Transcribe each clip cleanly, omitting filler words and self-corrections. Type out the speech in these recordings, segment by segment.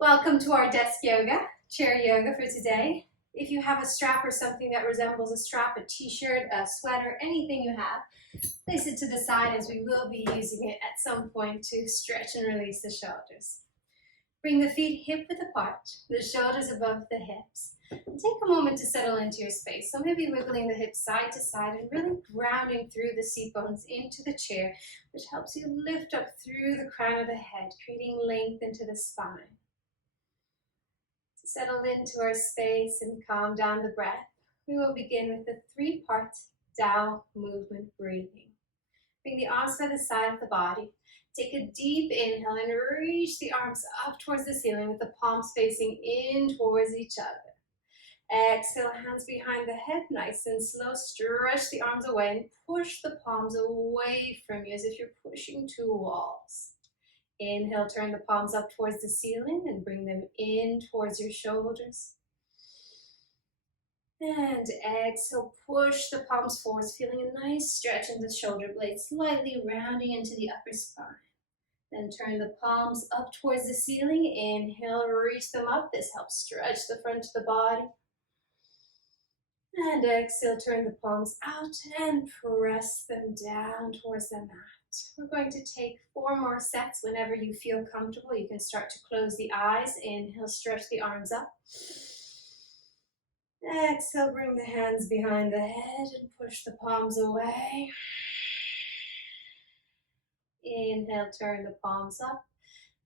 Welcome to our desk yoga, chair yoga for today. If you have a strap or something that resembles a strap, a t-shirt, a sweater, anything you have, place it to the side as we will be using it at some point to stretch and release the shoulders. Bring the feet hip width apart, the shoulders above the hips. And take a moment to settle into your space. So maybe wiggling the hips side to side and really grounding through the seat bones into the chair, which helps you lift up through the crown of the head, creating length into the spine. Settle into our space and calm down the breath. We will begin with the three-part Tao movement breathing. Bring the arms by the side of the body. Take a deep inhale and reach the arms up towards the ceiling with the palms facing in towards each other. Exhale, hands behind the head, nice and slow. Stretch the arms away and push the palms away from you as if you're pushing two walls. Inhale, turn the palms up towards the ceiling and bring them in towards your shoulders. And exhale, push the palms forwards, feeling a nice stretch in the shoulder blades, slightly rounding into the upper spine. Then turn the palms up towards the ceiling. Inhale, reach them up. This helps stretch the front of the body. And exhale, turn the palms out and press them down towards the mat. We're going to take 4 more sets. Whenever you feel comfortable, you can start to close the eyes. Inhale, stretch the arms up. Exhale, bring the hands behind the head and push the palms away. Inhale, turn the palms up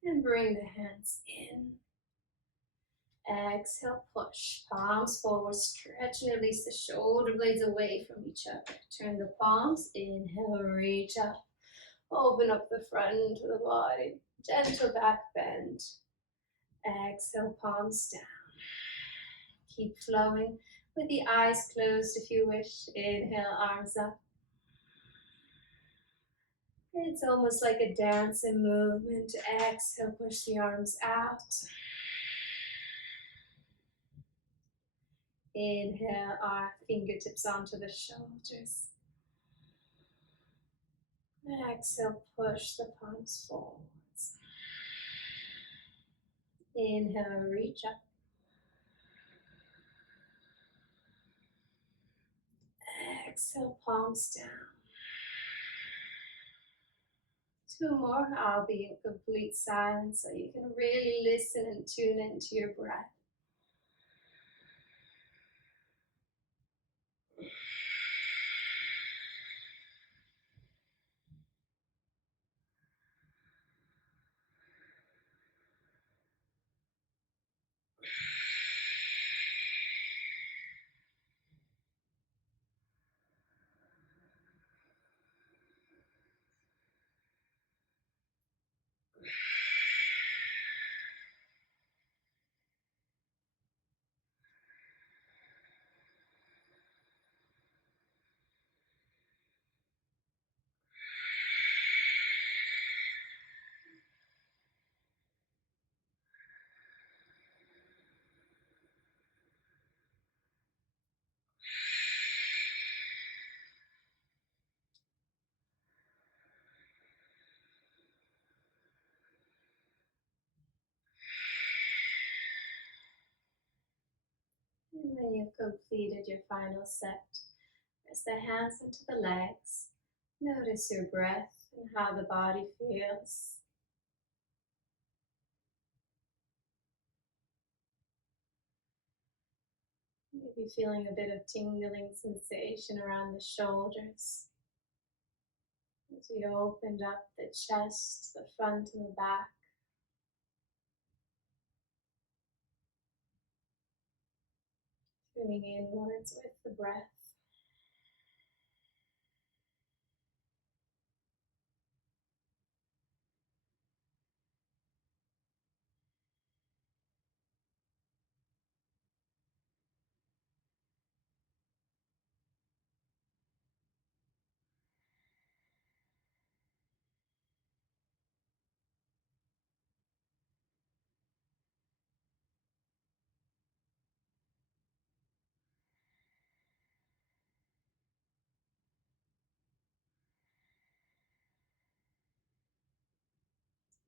and bring the hands in. Exhale, push, palms forward, stretch and release the shoulder blades away from each other. Turn the palms, inhale, reach up. Open up the front of the body, gentle back bend. Exhale, palms down. Keep flowing with the eyes closed if you wish. Inhale, arms up. It's almost like a dancing movement. Exhale, push the arms out. Inhale, our fingertips onto the shoulders. Exhale, push the palms forwards. Inhale, reach up. Exhale, palms down. 2 more, I'll be in complete silence so you can really listen and tune into your breath. And when you've completed your final set, press the hands into the legs. Notice your breath and how the body feels. Maybe feeling a bit of tingling sensation around the shoulders. As we opened up the chest, the front and the back. Tuning inwards with the breath.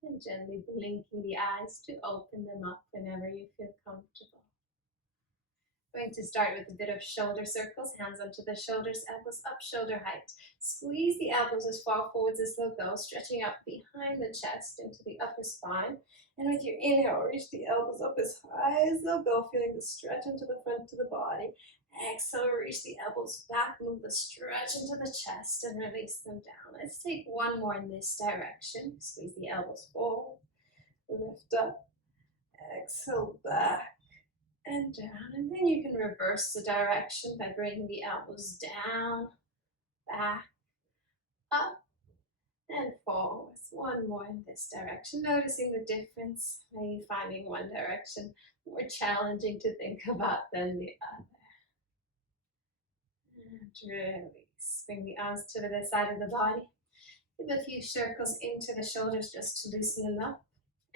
And gently blinking the eyes to open them up whenever you feel comfortable. Going to start with a bit of shoulder circles, hands onto the shoulders, elbows up shoulder height. Squeeze the elbows as far forwards as they'll go, stretching up behind the chest into the upper spine. And with your inhale, reach the elbows up as high as they'll go, feeling the stretch into the front of the body. Exhale, reach the elbows back, move the stretch into the chest and release them down. Let's take one more in this direction. Squeeze the elbows forward, lift up, exhale back and down. And then you can reverse the direction by bringing the elbows down, back, up, and forward. One more in this direction. Noticing the difference. Maybe finding one direction more challenging to think about than the other. And release. Bring the arms to the side of the body. Give a few circles into the shoulders just to loosen them up.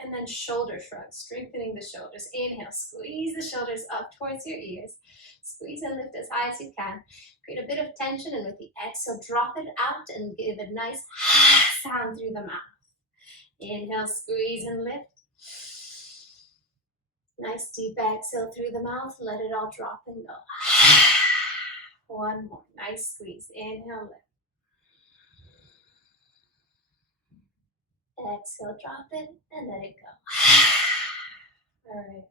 And then shoulder shrugs, strengthening the shoulders. Inhale, squeeze the shoulders up towards your ears. Squeeze and lift as high as you can. Create a bit of tension, and with the exhale, drop it out and give a nice sound through the mouth. Inhale, squeeze and lift. Nice deep exhale through the mouth. Let it all drop and go. One more. Nice squeeze. Inhale, lift. Exhale, drop it, and let it go. All right.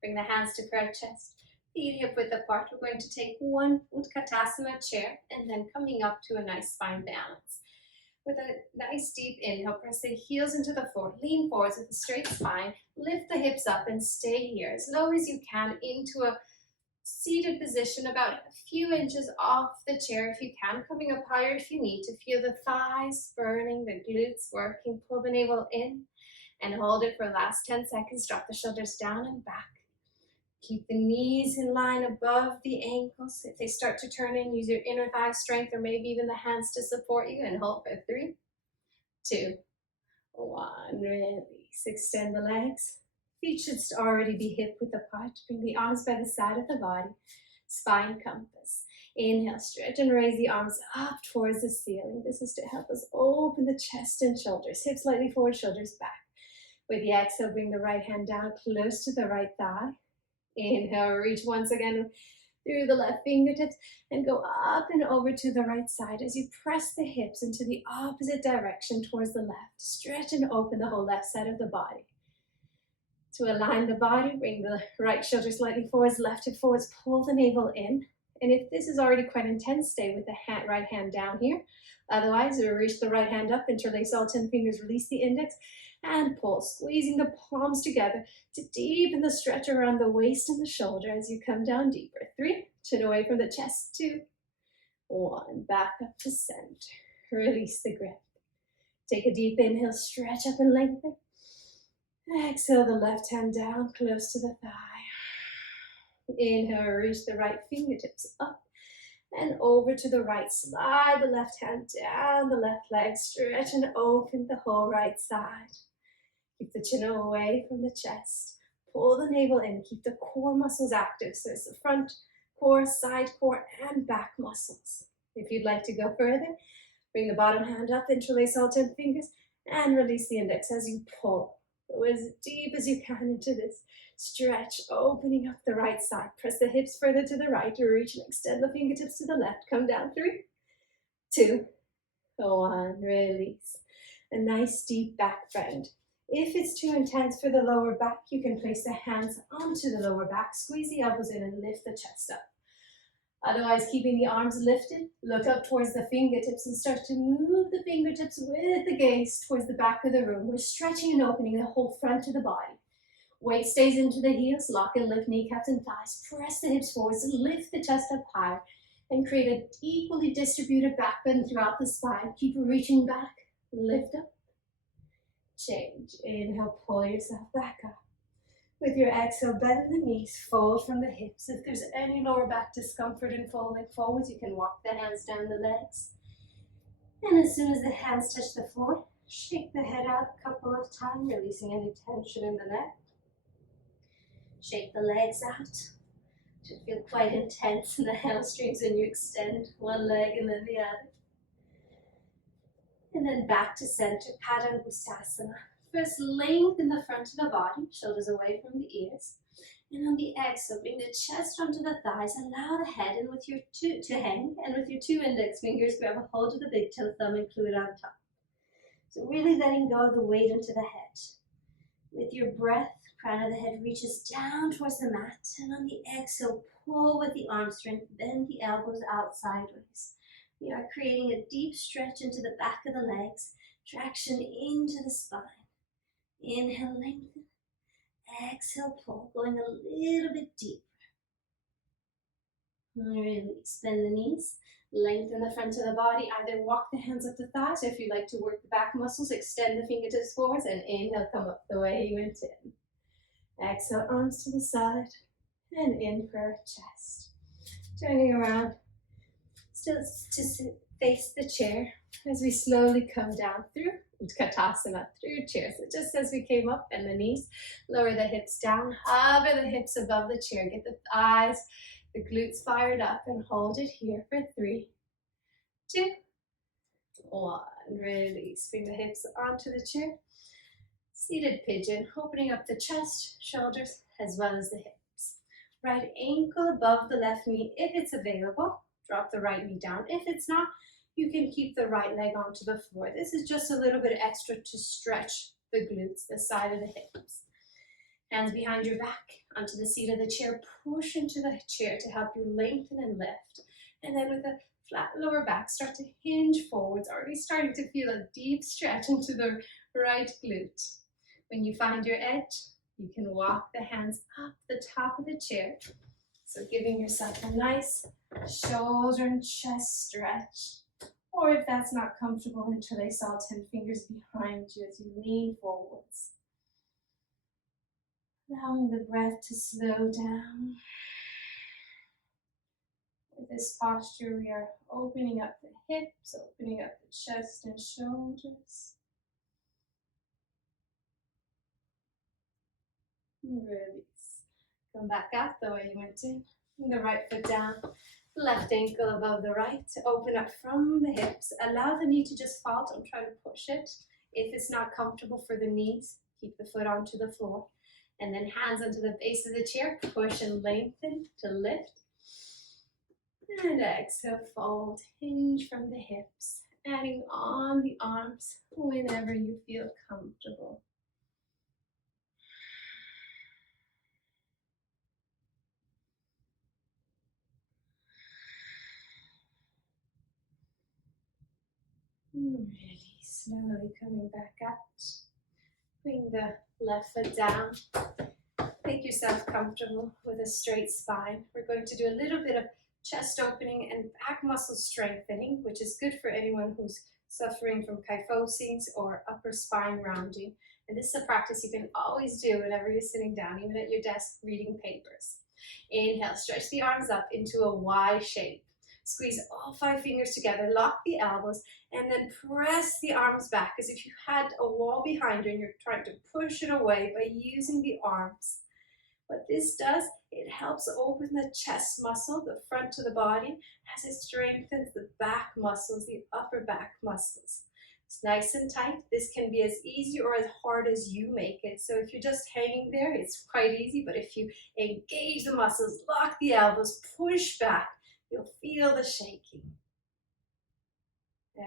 Bring the hands to prayer chest. Feet hip width apart. We're going to take one Utkatasana chair and then coming up to a nice spine balance. With a nice deep inhale, press the heels into the floor. Lean forwards with a straight spine. Lift the hips up and stay here as low as you can into a seated position, about a few inches off the chair if you can, coming up higher if you need to. Feel the thighs burning, the glutes working. Pull the navel in and hold it for the last 10 seconds. Drop the shoulders down and back. Keep the knees in line above the ankles. If they start to turn in, use your inner thigh strength or maybe even the hands to support you, and hold for 3, 2, 1. Release. Extend the legs. Feet should already be hip width apart. Bring the arms by the side of the body. Spine compass. Inhale, stretch and raise the arms up towards the ceiling. This is to help us open the chest and shoulders. Hips slightly forward, shoulders back. With the exhale, bring the right hand down close to the right thigh. Inhale, reach once again through the left fingertips and go up and over to the right side as you press the hips into the opposite direction towards the left. Stretch and open the whole left side of the body. To align the body, bring the right shoulder slightly forwards, left hip forwards, pull the navel in. And if this is already quite intense, stay with the right hand down here. Otherwise, reach the right hand up, interlace all 10 fingers, release the index, and pull, squeezing the palms together to deepen the stretch around the waist and the shoulder as you come down deeper. 3, chin away from the chest. 2, 1, back up to center. Release the grip. Take a deep inhale, stretch up and lengthen. Exhale the left hand down, close to the thigh. Inhale, reach the right fingertips up and over to the right. Slide the left hand down the left leg. Stretch and open the whole right side. Keep the chin away from the chest. Pull the navel in. Keep the core muscles active. So it's the front core, side core, and back muscles. If you'd like to go further, bring the bottom hand up, interlace all 10 fingers, and release the index as you pull. Go as deep as you can into this stretch, opening up the right side. Press the hips further to the right to reach and extend the fingertips to the left. Come down. 3, 2, 1. Release. A nice deep back bend. If it's too intense for the lower back, you can place the hands onto the lower back, squeeze the elbows in and lift the chest up. Otherwise, keeping the arms lifted, look up towards the fingertips and start to move the fingertips with the gaze towards the back of the room. We're stretching and opening the whole front of the body. Weight stays into the heels, lock and lift kneecaps and thighs. Press the hips forwards and lift the chest up higher and create an equally distributed back bend throughout the spine. Keep reaching back, lift up, change. Inhale, pull yourself back up. With your exhale, bend the knees, fold from the hips. If there's any lower back discomfort in folding forwards, you can walk the hands down the legs. And as soon as the hands touch the floor, shake the head out a couple of times, releasing any tension in the neck. Shake the legs out. It should feel quite intense in the hamstrings when you extend one leg and then the other. And then back to center, Padangusthasana. First, lengthen the front of the body, shoulders away from the ears. And on the exhale, bring the chest onto the thighs. Allow the head and with your to hang. And with your 2 index fingers, grab a hold of the big toe thumb and glue it on top. So really letting go of the weight into the head. With your breath, crown of the head reaches down towards the mat. And on the exhale, pull with the arm strength. Bend the elbows out sideways. We are creating a deep stretch into the back of the legs. Traction into the spine. Inhale, lengthen. Exhale, pull, going a little bit deeper. Release, bend the knees, lengthen the front of the body. Either walk the hands up the thighs, or if you like to work the back muscles, extend the fingertips forwards, and inhale, come up the way you went in. Exhale, arms to the side, and in for chest. Turning around, still to face the chair as we slowly come down through Utkatasana, through chair. So just as we came up, bend the knees, lower the hips down, hover the hips above the chair, get the thighs, the glutes fired up, and hold it here for 3, 2, 1. Release, bring the hips onto the chair. Seated pigeon, opening up the chest, shoulders, as well as the hips. Right ankle above the left knee if it's available. Drop the right knee down. If it's not, you can keep the right leg onto the floor. This is just a little bit extra to stretch the glutes, the side of the hips. Hands behind your back, onto the seat of the chair. Push into the chair to help you lengthen and lift. And then with a flat lower back, start to hinge forwards, already starting to feel a deep stretch into the right glute. When you find your edge, you can walk the hands up the top of the chair. So giving yourself a nice shoulder and chest stretch. Or if that's not comfortable, interlace all 10 fingers behind you as you lean forwards. Allowing the breath to slow down. With this posture, we are opening up the hips, opening up the chest and shoulders. Release. Come back out the way you went in. Bring the right foot down. Left ankle above the right. Open up from the hips. Allow the knee to just fall. Don't try to push it. If it's not comfortable for the knees, keep the foot onto the floor. And then hands onto the base of the chair. Push and lengthen to lift. And exhale, fold. Hinge from the hips. Adding on the arms whenever you feel comfortable. Really slowly coming back out. Bring the left foot down. Make yourself comfortable with a straight spine. We're going to do a little bit of chest opening and back muscle strengthening, which is good for anyone who's suffering from kyphoses or upper spine rounding. And this is a practice you can always do whenever you're sitting down, even at your desk reading papers. Inhale, stretch the arms up into a Y shape. Squeeze all 5 fingers together, lock the elbows, and then press the arms back as if you had a wall behind you and you're trying to push it away by using the arms. What this does, it helps open the chest muscle, the front of the body, as it strengthens the back muscles, the upper back muscles. It's nice and tight. This can be as easy or as hard as you make it. So if you're just hanging there, it's quite easy, but if you engage the muscles, lock the elbows, push back, you'll feel the shaking.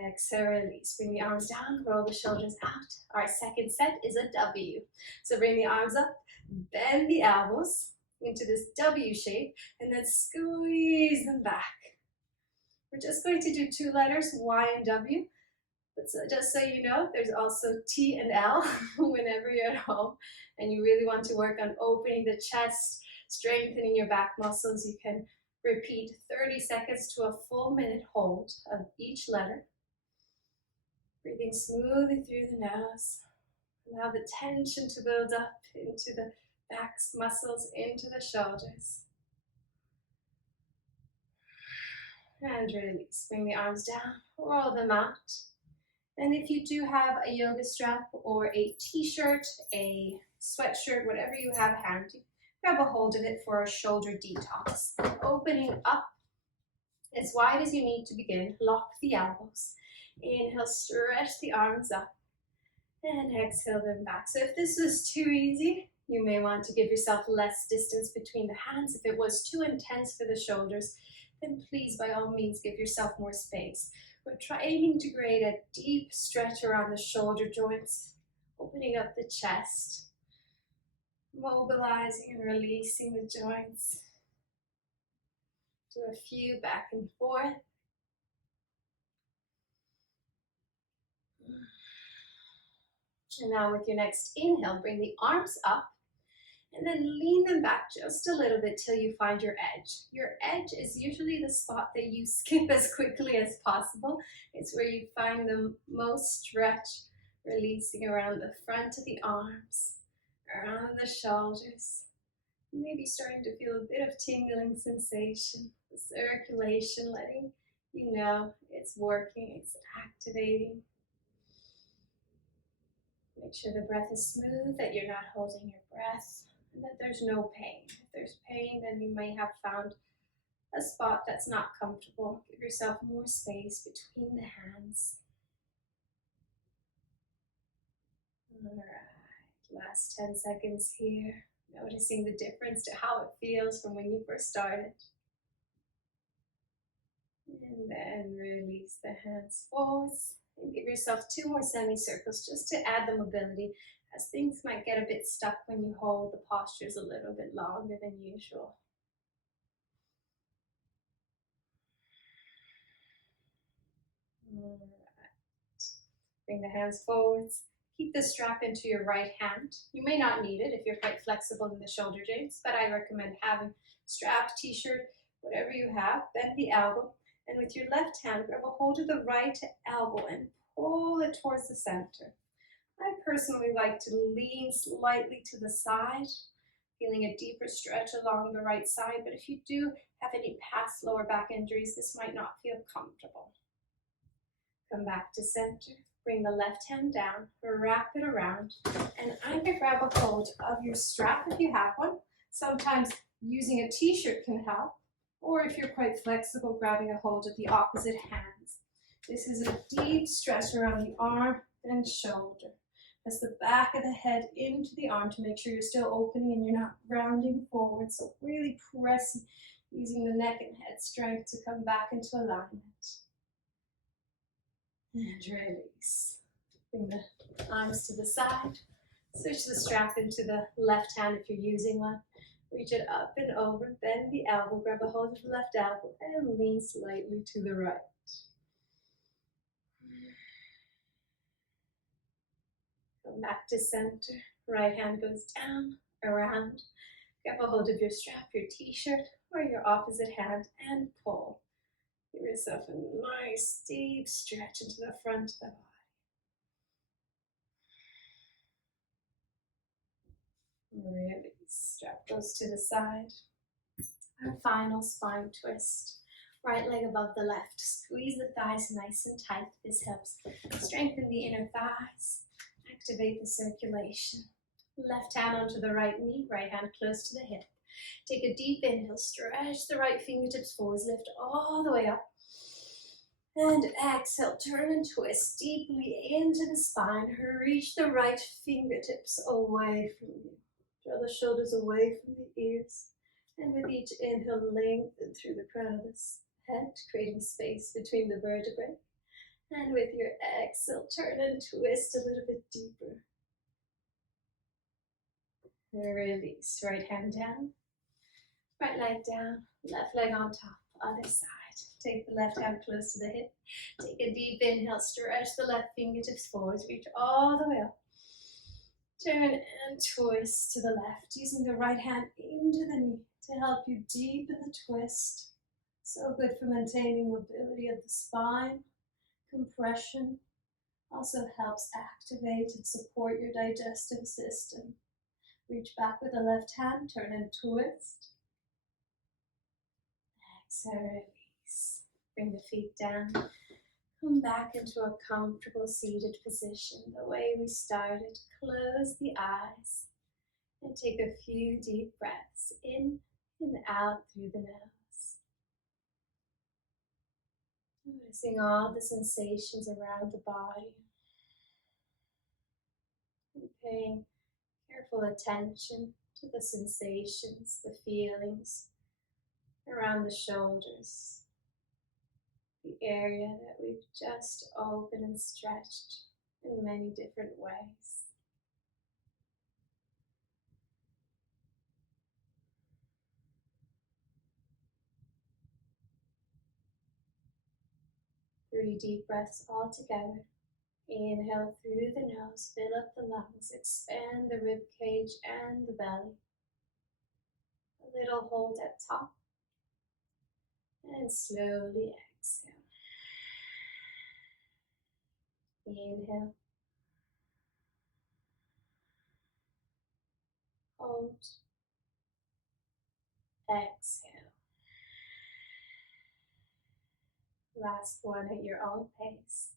Exhale, release. Bring the arms down, roll the shoulders out. Our second set is a W. So bring the arms up, bend the elbows into this W shape, and then squeeze them back. We're just going to do 2 letters, Y and W. But so, just so you know, there's also T and L whenever you're at home and you really want to work on opening the chest, strengthening your back muscles. You can repeat 30 seconds to a full minute hold of each letter. Breathing smoothly through the nose. Allow the tension to build up into the back muscles, into the shoulders. And release. Bring the arms down, roll them out. And if you do have a yoga strap or a t-shirt, a sweatshirt, whatever you have handy, grab a hold of it for a shoulder detox. Opening up as wide as you need to begin. Lock the elbows. Inhale, stretch the arms up. And exhale them back. So if this was too easy, you may want to give yourself less distance between the hands. If it was too intense for the shoulders, then please, by all means, give yourself more space. We're aiming to create a deep stretch around the shoulder joints, opening up the chest, mobilizing and releasing the joints. Do a few back and forth. And now with your next inhale, bring the arms up and then lean them back just a little bit till you find your edge. Your edge is usually the spot that you skip as quickly as possible. It's where you find the most stretch, releasing around the front of the arms, around the shoulders. Maybe starting to feel a bit of tingling sensation, the circulation letting you know it's working, it's activating. Make sure the breath is smooth, that you're not holding your breath, and that there's no pain. If there's pain, then you may have found a spot that's not comfortable. Give yourself more space between the hands. All right, last 10 seconds here. Noticing the difference to how it feels from when you first started. And then release the hands forwards. And give yourself 2 more semicircles just to add the mobility, as things might get a bit stuck when you hold the postures a little bit longer than usual. All right. Bring the hands forwards. Keep the strap into your right hand. You may not need it if you're quite flexible in the shoulder joints, but I recommend having strap, t-shirt, whatever you have. Bend the elbow. And with your left hand, grab a hold of the right elbow and pull it towards the center. I personally like to lean slightly to the side, feeling a deeper stretch along the right side. But if you do have any past lower back injuries, this might not feel comfortable. Come back to center. Bring the left hand down, wrap it around, and I'm going to grab a hold of your strap if you have one. Sometimes using a t-shirt can help. Or if you're quite flexible, grabbing a hold of the opposite hands. This is a deep stretch around the arm and shoulder. Press the back of the head into the arm to make sure you're still opening and you're not rounding forward. So really pressing, using the neck and head strength to come back into alignment. And release. Bring the arms to the side. Switch the strap into the left hand if you're using one. Reach it up and over, bend the elbow, grab a hold of the left elbow, and lean slightly to the right. Come back to center. Right hand goes down, around. Grab a hold of your strap, your t-shirt, or your opposite hand, and pull. Give yourself a nice deep stretch into the front of the body. Release. Strap goes to the side. Our final spine twist. Right leg above the left. Squeeze the thighs nice and tight. This helps strengthen the inner thighs. Activate the circulation. Left hand onto the right knee. Right hand close to the hip. Take a deep inhale. Stretch the right fingertips forwards. Lift all the way up. And exhale. Turn and twist deeply into the spine. Reach the right fingertips away from you. Draw the shoulders away from the ears. And with each inhale, lengthen through the crown of the head, creating space between the vertebrae. And with your exhale, turn and twist a little bit deeper. Release. Right hand down. Right leg down. Left leg on top. Other side. Take the left hand close to the hip. Take a deep inhale. Stretch the left fingertips forwards. Reach all the way up. Turn and twist to the left, using the right hand into the knee to help you deepen the twist. So good for maintaining mobility of the spine. Compression also helps activate and support your digestive system. Reach back with the left hand, turn and twist. Exhale, release. Bring the feet down. Come back into a comfortable seated position, the way we started. Close the eyes and take a few deep breaths in and out through the nose. Noticing all the sensations around the body and paying careful attention to the sensations, the feelings around the shoulders, the area that we've just opened and stretched in many different ways. Three deep breaths all together. Inhale through the nose, fill up the lungs, expand the rib cage and the belly. A little hold at top, and slowly exhale. Inhale, hold, exhale. Last one at your own pace.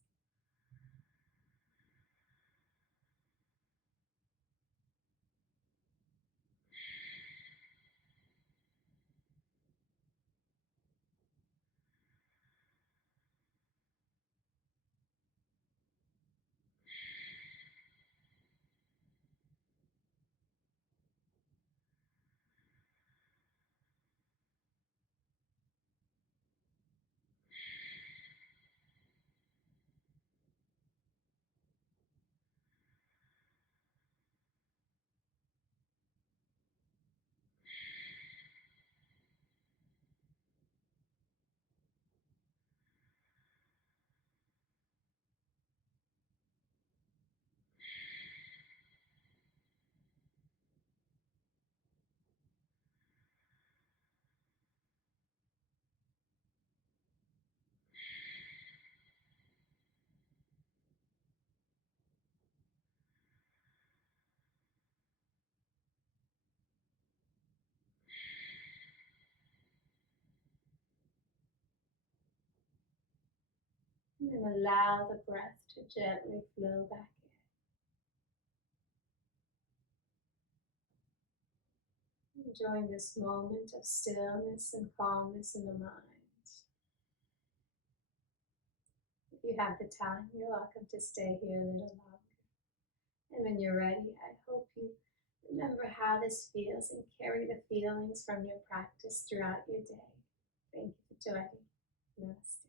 And then allow the breath to gently flow back in. Enjoying this moment of stillness and calmness in the mind. If you have the time, you're welcome to stay here a little longer. And when you're ready, I hope you remember how this feels and carry the feelings from your practice throughout your day. Thank you for joining. Namaste.